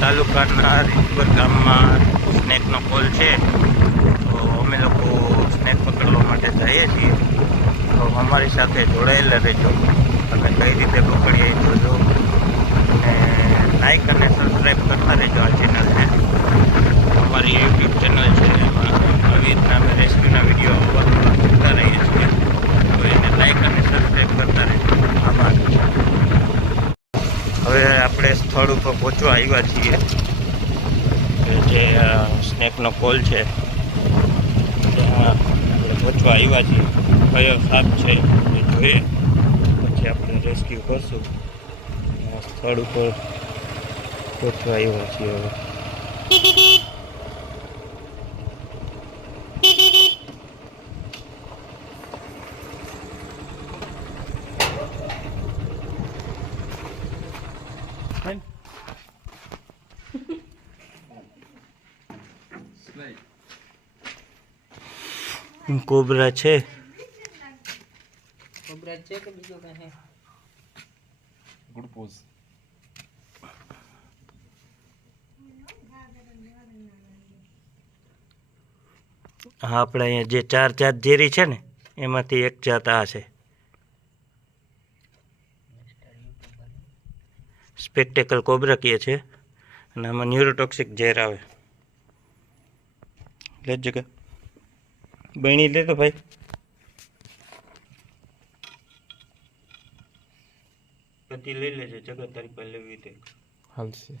તાલુકાના રીતપર ગામમાં સ્નેકનો કોલ છે. તો અમે લોકો સ્નેક પકડવા માટે જઈએ છીએ. તો અમારી સાથે જોડાયેલા રહેજો. અને કઈ રીતે પકડીએ જોજો. અને લાઈક અને સબસ્ક્રાઈબ કરતા રહેજો આ ચેનલને અમારી યુટ્યુબ ચેનલ છે. એમાં આવી રીતના અમે રેસ્ક્યુના વીડિયો અવારનવાર કરતા રહીએ છીએ. તો એને લાઈક અને સબસ્ક્રાઈબ કરતા રહેજો. આભાર. આપણે સ્થળ ઉપર પહોંચવા આવ્યા છીએ. જે સ્નેકનો કોલ છે, ત્યાં આપણે પહોંચવા આવ્યા છીએ. કયો સાપ છે એ જોઈએ. પછી આપણે રેસ્ક્યુ કરશું. સ્થળ ઉપર પહોંચવા આવ્યા છીએ હવે. કોબરા છે. કોબરા છે કે બીજો કઈ ગુડ પોઝ હા આપણે અહીંયા જે ચાર જાત ઝેરી છે ને એમાંથી એક જાત આ છે. સ્પેક્ટેકલ કોબરા કહે છે. અને આમાં ન્યુરોટોક્સિક ઝેર આવે. લે જગા બહેણી લે તો ભાઈ. બધી લઈ લેજે જગત તારી પાસે લેવી તે હાલશે.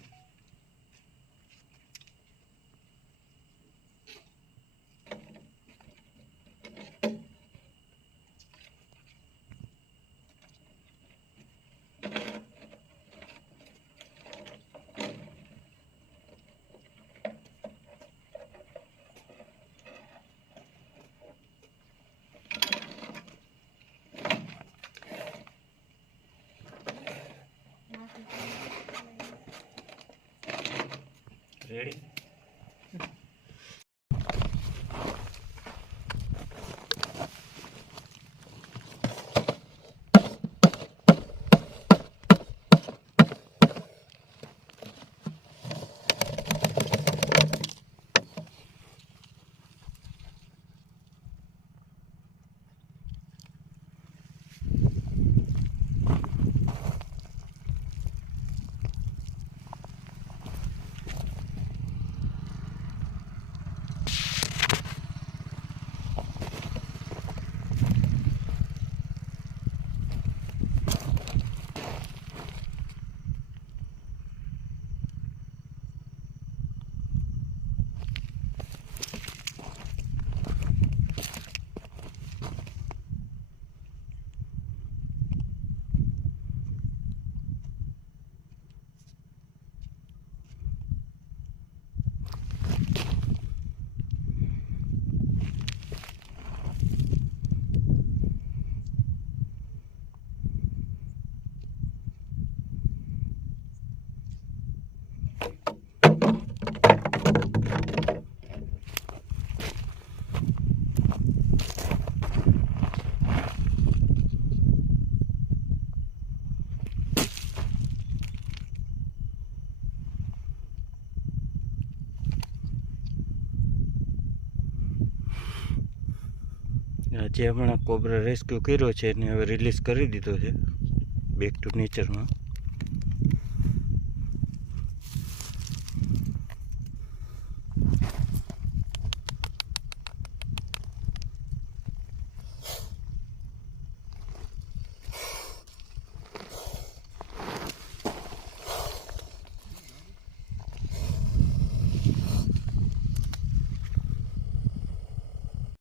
ready? જે હમણાં કોબરા રેસ્ક્યુ કર્યો છે એને હવે રિલીઝ કરી દીધો છે. Back to નેચરમાં